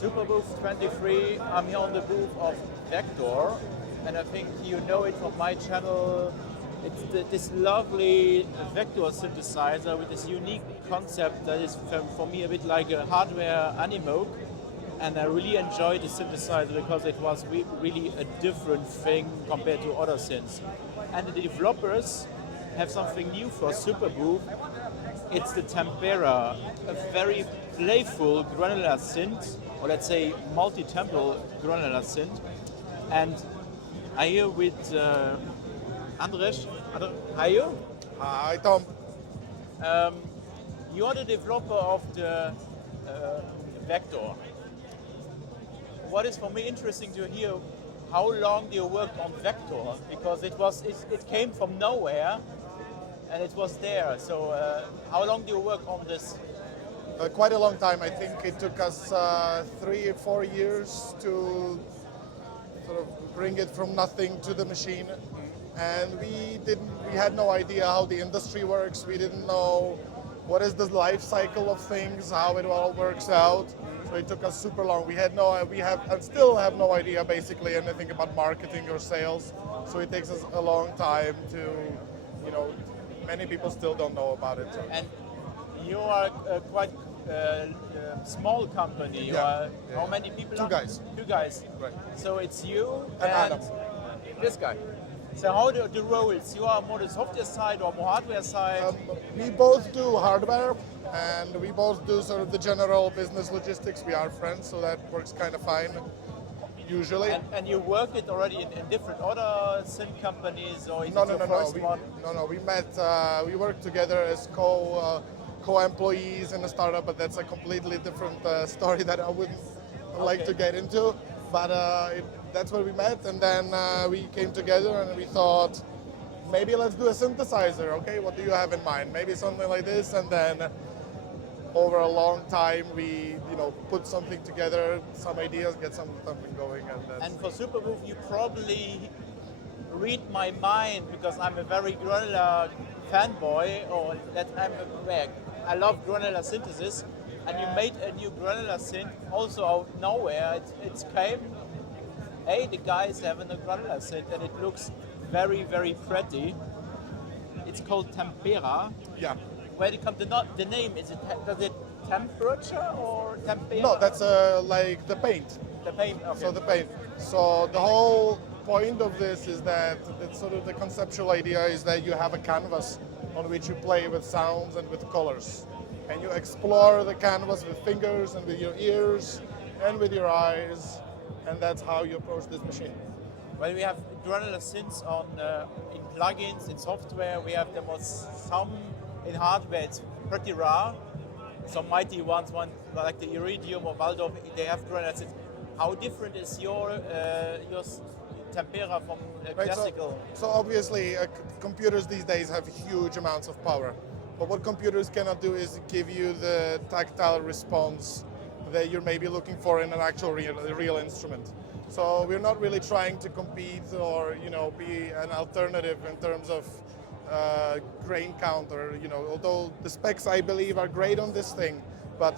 Superbooth 23. I'm here on the booth of VECTOR, and I think you know it from my channel. It's this lovely VECTOR synthesizer with this unique concept that is for me a bit like a hardware animoke. And I really enjoyed the synthesizer because it was really a different thing compared to other synths. And the developers have something new for Superbooth. It's the Tempera, a very playful granular synth, or let's say multi-timbral granular synth. And I'm here with Andres. How are you? Hi, Tom. You are the developer of the VECTOR. What is for me interesting to hear, how long do you work on VECTOR? Because it came from nowhere and it was there. So how long do you work on this? Quite a long time. I think it took us 3 or 4 years to sort of bring it from nothing to the machine. And we had no idea how the industry works. We didn't know what is the life cycle of things, how it all works out. So it took us super long. We still have no idea basically anything about marketing or sales. So it takes us a long time to, many people still don't know about it. So. And you are quite small company. Yeah. How many people? Two guys. Two guys. Right. So it's you and Adam. This guy. So how do the roles? You are more the software side or more hardware side? We both do hardware, and we both do sort of the general business logistics. We are friends, so that works kind of fine, usually. And you work it already in different other synth companies, or is No. first one? No. We met. We worked together as co-employees in a startup, but that's a completely different story that I wouldn't like to get into. But that's where we met, and then we came together and we thought, maybe let's do a synthesizer. Okay, what do you have in mind? Maybe something like this, and then over a long time we put something together, some ideas, get something going. And for Superbooth, you probably read my mind because I'm a very granular fanboy, or that I love granular synthesis. And you made a new granular synth also out of nowhere. It came, hey, the guys have a granular synth, and it looks very, very pretty. It's called Tempera. Yeah. Where did it come? The name, does it temperature or Tempera? No, that's like the paint. The paint. Okay. So the paint. So the whole point of this is that sort of the conceptual idea is that you have a canvas on which you play with sounds and with colors. And you explore the canvas with fingers and with your ears and with your eyes, and that's how you approach this machine. Well, we have granular synths in plugins, in software. We have them on some in hardware. It's pretty rare. Some mighty ones, like the Iridium or Waldorf, they have granular synths. How different is your Tempera from classical? So obviously, computers these days have huge amounts of power. But what computers cannot do is give you the tactile response that you're maybe looking for in an actual real instrument. So we're not really trying to compete or be an alternative in terms of grain count, or although the specs I believe are great on this thing, but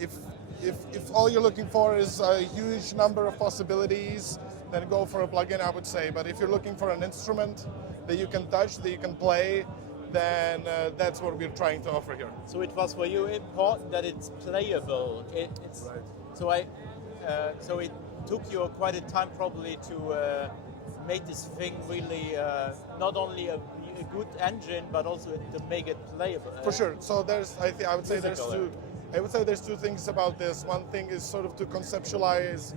if all you're looking for is a huge number of possibilities, then go for a plugin, I would say. But if you're looking for an instrument that you can touch, that you can play, then that's what we're trying to offer here. So it was for you important that it's playable. It's right. So it took you quite a time probably to make this thing really not only a good engine, but also to make it playable. For sure. So I would say there's two things about this. One thing is sort of to conceptualize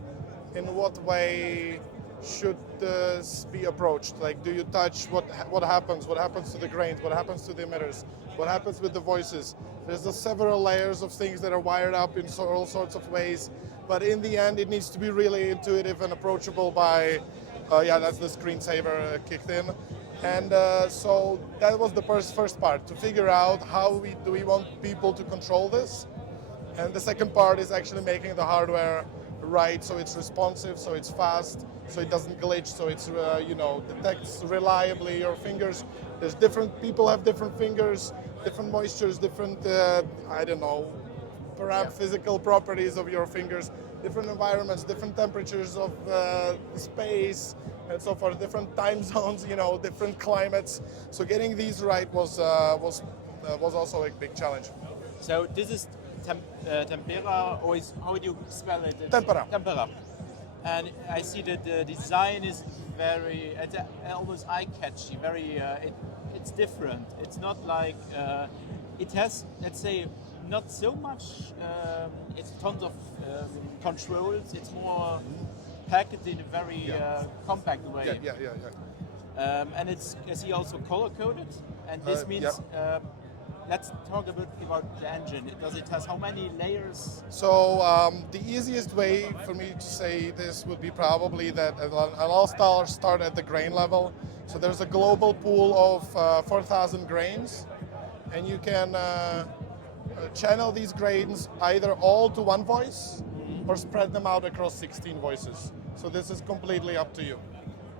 in what way should this be approached? Like, do you touch what happens? What happens to the grains? What happens to the emitters? What happens with the voices? There's several layers of things that are wired up in all sorts of ways, but in the end, it needs to be really intuitive and approachable by, that's the screensaver kicked in. And so that was the first part, to figure out how do we want people to control this. And the second part is actually making the hardware right, so it's responsive, so it's fast, so it doesn't glitch, so it's detects reliably your fingers. People have different fingers, different moistures, different perhaps physical properties of your fingers, different environments, different temperatures of the space, and so forth, different time zones, different climates. So getting these right was also a big challenge. So this is Tempera, or how do you spell it? Tempera. Tempera. And I see that the design is very, it's almost eye-catchy, it's different. It's not like, it has, let's say, not so much, it's tons of controls, it's more packaged in a very compact way. Yeah. And it's, I see, also color-coded, and this means, let's talk a bit about the engine. It has how many layers? So the easiest way for me to say this would be probably that I'll start at the grain level. So there's a global pool of 4,000 grains, and you can channel these grains either all to one voice or spread them out across 16 voices. So this is completely up to you.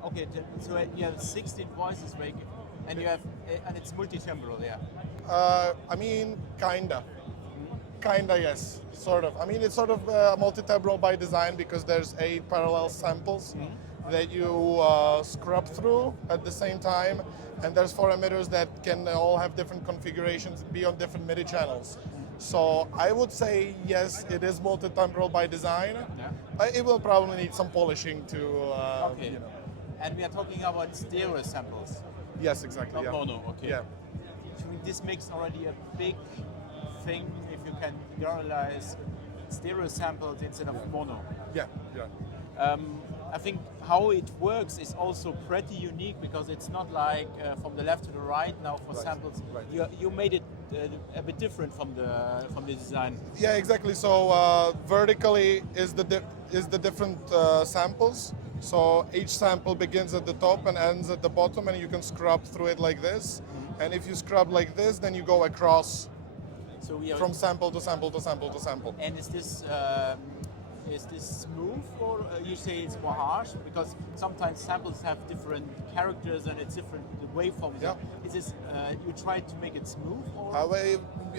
Okay, so you have 16 voices, and you have, and it's multi-timbral, yeah. I mean, kinda, yes, sort of. I mean, it's sort of multi-timbral by design because there's 8 parallel samples that you scrub through at the same time, and there's 4 emitters that can all have different configurations and be on different MIDI channels. So I would say yes, it is multi-timbral by design. But it will probably need some polishing to. Okay. And we are talking about stereo samples. Yes, exactly. Not mono. Okay. Yeah. This makes already a big thing if you can granularize stereo samples instead of mono. Yeah. I think how it works is also pretty unique because it's not like from the left to the right now for samples. Right. You made it a bit different from the design. Yeah, exactly. So vertically is the different samples. So each sample begins at the top and ends at the bottom, and you can scrub through it like this. And if you scrub like this, then you go across from sample to sample to sample to sample. And is this smooth, or you say it's more harsh? Because sometimes samples have different characters and it's different waveforms. Yeah. Is this you try to make it smooth, or?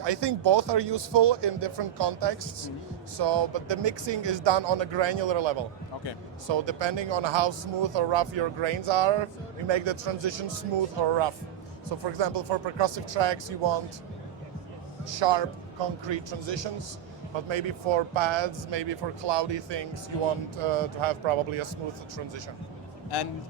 I think both are useful in different contexts. So, but the mixing is done on a granular level. Okay. So depending on how smooth or rough your grains are, we make the transition smooth or rough. So for example, for percussive tracks, you want sharp, concrete transitions, but maybe for pads, maybe for cloudy things, you want to have probably a smooth transition. And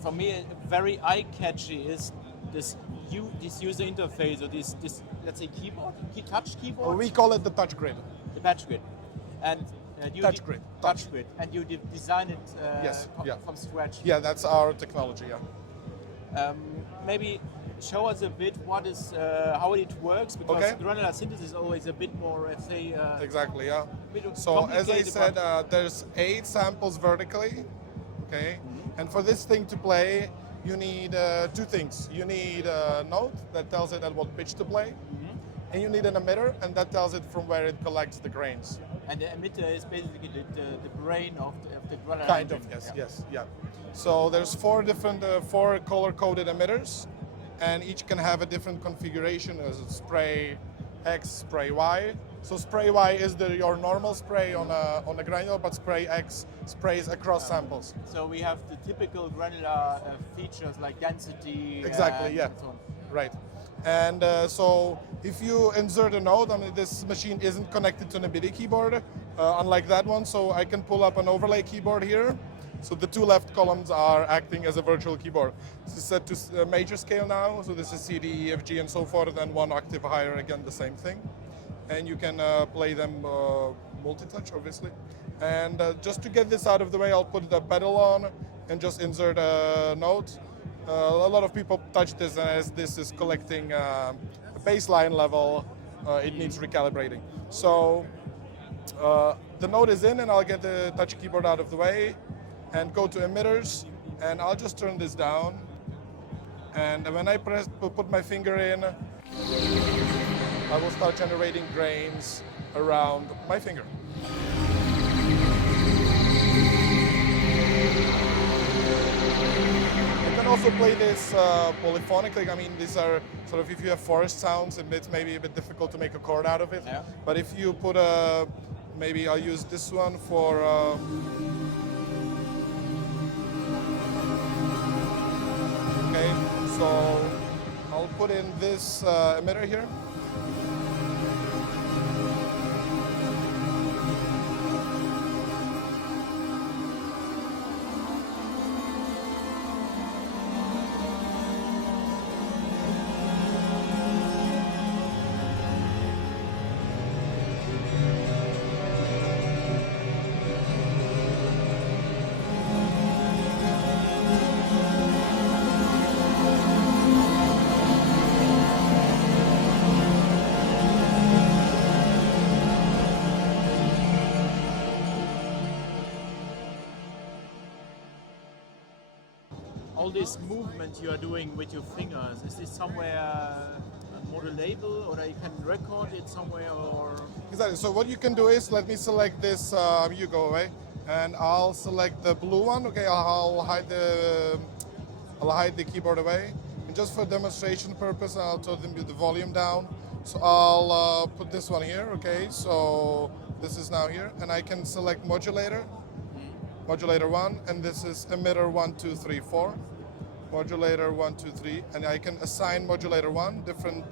for me, very eye-catchy is this user interface, or this let's say keyboard, touch keyboard. We call it the touch grid. The touch grid. And touch grid. And you designed it from scratch. Yeah, that's our technology. Yeah. Maybe show us a bit how it works, because granular synthesis is always a bit more, let's say. Exactly. Yeah. So as I said, there's 8 samples vertically. Okay. And for this thing to play, you need 2 things. You need a note that tells it at what pitch to play, and you need an emitter, and that tells it from where it collects the grains. And the emitter is basically the brain of the granular. Kind of, yes. So there's 4 different 4 color-coded emitters, and each can have a different configuration as spray X, spray Y. So spray Y is your normal spray on a granular, but spray X sprays across samples. So we have the typical granular features like density. Exactly, yeah. And so on. Right. And so if you insert a note, this machine isn't connected to an MIDI keyboard, unlike that one, so I can pull up an overlay keyboard here. So the 2 left columns are acting as a virtual keyboard. This is set to major scale now, so this is C, D, E, F, G, and so forth, and 1 octave higher, again, the same thing. And you can play them multi-touch, obviously. And just to get this out of the way, I'll put the pedal on and just insert a note. A lot of people touch this, and as this is collecting a baseline level, it needs recalibrating. So the note is in, and I'll get the touch keyboard out of the way and go to emitters, and I'll just turn this down. And when I put my finger in, I will start generating grains around my finger. You can also play this polyphonic. Like, I mean, these are sort of, if you have forest sounds, and it's maybe a bit difficult to make a chord out of it. Yeah. But if you put maybe I'll use this one for. Okay, so I'll put in this emitter here. All this movement you are doing with your fingers, is this somewhere modulable, or you can record it somewhere, or? Exactly. So what you can do is, let me select this. You go away, and I'll select the blue one. Okay, I'll hide the keyboard away, and just for demonstration purpose, I'll tell them the volume down. So I'll put this one here. Okay, so this is now here, and I can select modulator, modulator 1, and this is emitter 1, 2, 3, 4. Modulator 1, 2, 3, and I can assign modulator 1 different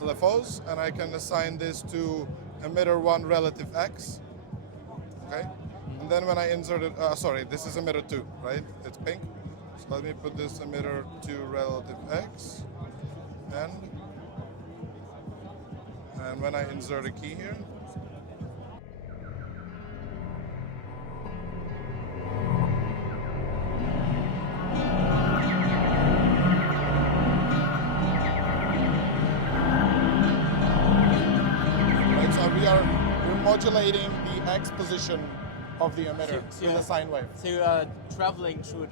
LFOs, and I can assign this to emitter 1 relative X. Okay, and then when I insert it, sorry, this is emitter 2, right? It's pink. So let me put this emitter 2 relative X, and when I insert a key here. We're modulating the X position of the emitter in the sine wave. So you are traveling through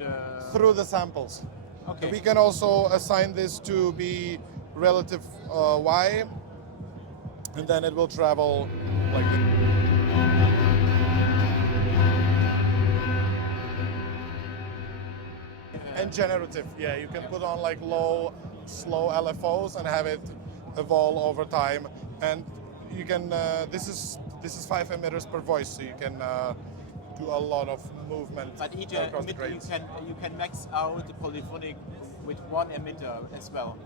the samples. Okay. We can also assign this to be relative Y, and then it will travel like this. And generative, yeah, you can put on like low, slow LFOs and have it evolve over time. And you can, this is 5 emitters per voice, so you can do a lot of movement. But each across the emitter, grains. you can max out the polyphonic with one emitter as well.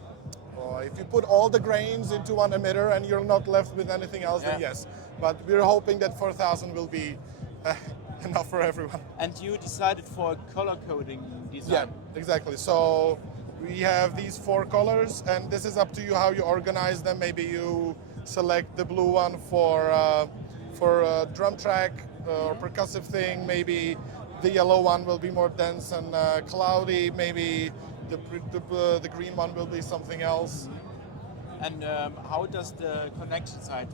If you put all the grains into one emitter and you're not left with anything else, then yes. But we're hoping that 4,000 will be enough for everyone. And you decided for a color coding design. Yeah, exactly. So we have these 4 colors, and this is up to you how you organize them. Maybe you select the blue one for a drum track or percussive thing. Maybe the yellow one will be more dense and cloudy. Maybe the green one will be something else. And how does the connection side?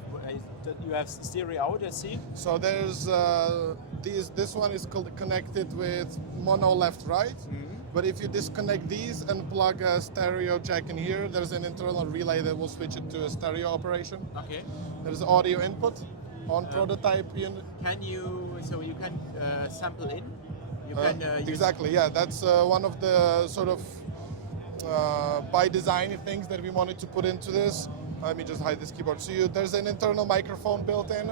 You have stereo out, I see. So there's this one is connected with mono left right. But if you disconnect these and plug a stereo jack in here, there's an internal relay that will switch it to a stereo operation. Okay. There's audio input on prototype. Can you sample in? You can exactly. Yeah, that's one of the sort of by design things that we wanted to put into this. Let me just hide this keyboard. So there's an internal microphone built in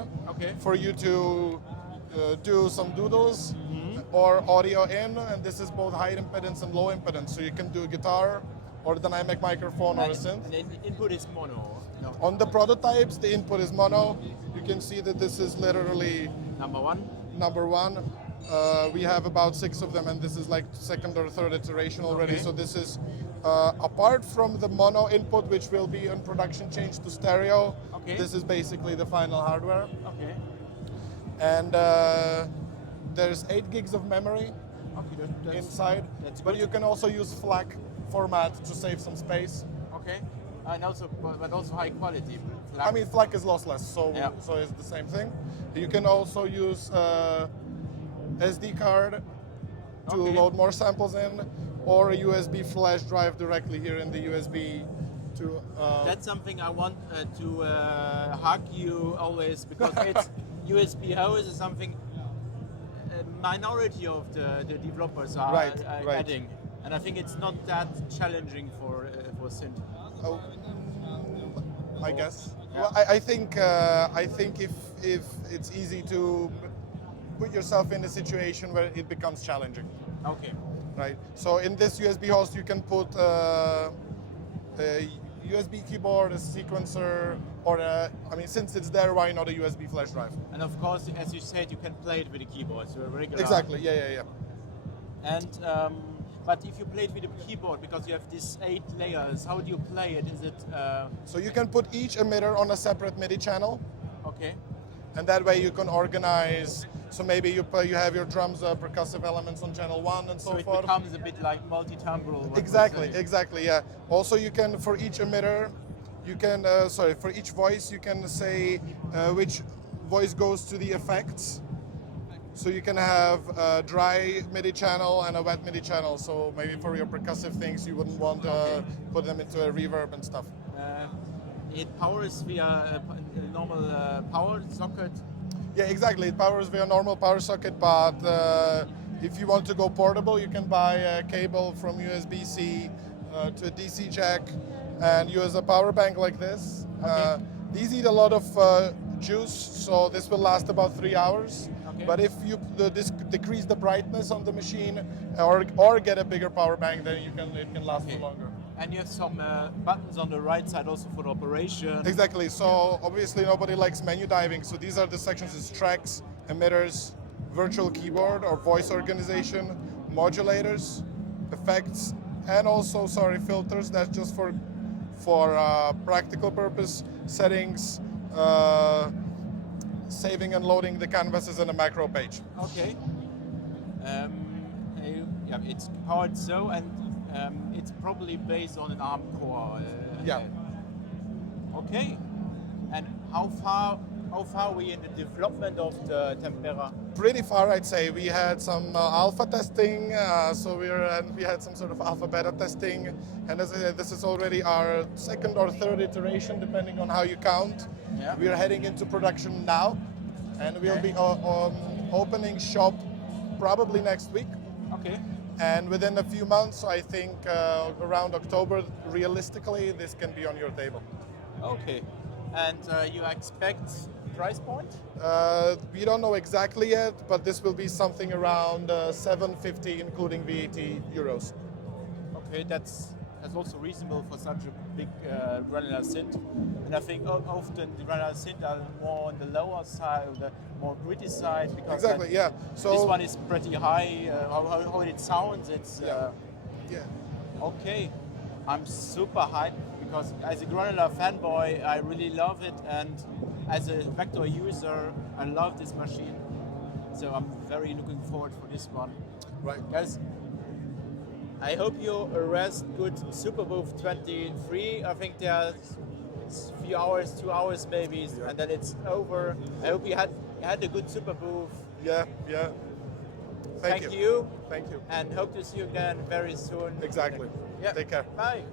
for you to do some doodles or audio in, and this is both high impedance and low impedance. So you can do a guitar or a dynamic microphone or a synth. And the input is mono. No. On the prototypes, the input is mono. You can see that this is literally Number one. We have about 6 of them, and this is like 2nd or 3rd iteration already. Okay. So this is apart from the mono input, which will be in production changed to stereo. Okay. This is basically the final hardware. Okay. And there's 8 gigs of memory inside. That's but good. you can also use FLAC format to save some space. Okay. And also, but also high quality. I mean, FLAC is lossless, so it's the same thing. You can also use SD card to load more samples in, or a USB flash drive directly here in the USB. That's something I want to hug you always, because it's USB host is something a minority of the developers are Right. adding, and I think it's not that challenging for synth. Oh, I guess. Yeah. Well, I think if it's easy to put yourself in a situation where it becomes challenging, Okay. right? So in this USB host, you can put a USB keyboard, a sequencer, or since it's there, why not a USB flash drive? And of course, as you said, you can play it with a keyboard, so a regular. Exactly. Yeah. And but if you play it with a keyboard, because you have these 8 layers, how do you play it? Is it So you can put each emitter on a separate MIDI channel, okay? and that way you can organize. So maybe you have your drums, percussive elements on channel 1 and so So it forth. becomes a bit like multi-timbral. what Exactly, we're saying. exactly, yeah. Also, you can, for each emitter, you can, for each voice, you can say which voice goes to the effects. So you can have a dry MIDI channel and a wet MIDI channel. So maybe for your percussive things, you wouldn't want to put them into a reverb and stuff. It powers via a normal power socket. Yeah, exactly. It powers via normal power socket, but if you want to go portable, you can buy a cable from USB-C to a DC jack and use a power bank like this. These eat a lot of juice, so this will last about 3 hours. Okay. But if you decrease the brightness on the machine or get a bigger power bank, then it can last for longer. And you have some buttons on the right side also for the operation. Exactly. So obviously nobody likes menu diving. So these are the sections: is tracks, emitters, virtual keyboard or voice organization, modulators, effects, and also filters. That's just for practical purpose settings, saving and loading the canvases in a macro page. Okay. Yeah, it's powered so, and it's probably based on an ARM core. Yeah. Okay. And how far are we in the development of the Tempera? Pretty far, I'd say. We had some alpha testing, we had some sort of alpha beta testing, and as I said, this is already our 2nd or 3rd iteration, depending on how you count. Yeah. We are heading into production now, and we'll be opening shop probably next week. Okay. And within a few months, I think around October, realistically, this can be on your table. Okay. And you expect price point? We don't know exactly yet, but this will be something around 750, including VAT euros. Okay, that's also reasonable for such a big granular synth. And I think often the granular synth are more on the lower side, or the more gritty side. Because Exactly, yeah. So this one is pretty high. How it sounds, it's yeah. okay. I'm super hyped because as a granular fanboy, I really love it, and as a Vector user, I love this machine. So I'm very looking forward for this one. Right. Guys, I hope you rest good Superbooth 23. I think there's a few hours, 2 hours maybe, and then it's over. I hope you had a good Superbooth. Yeah. Thank you. Thank you. And hope to see you again very soon. Exactly. Yeah. Take care. Bye.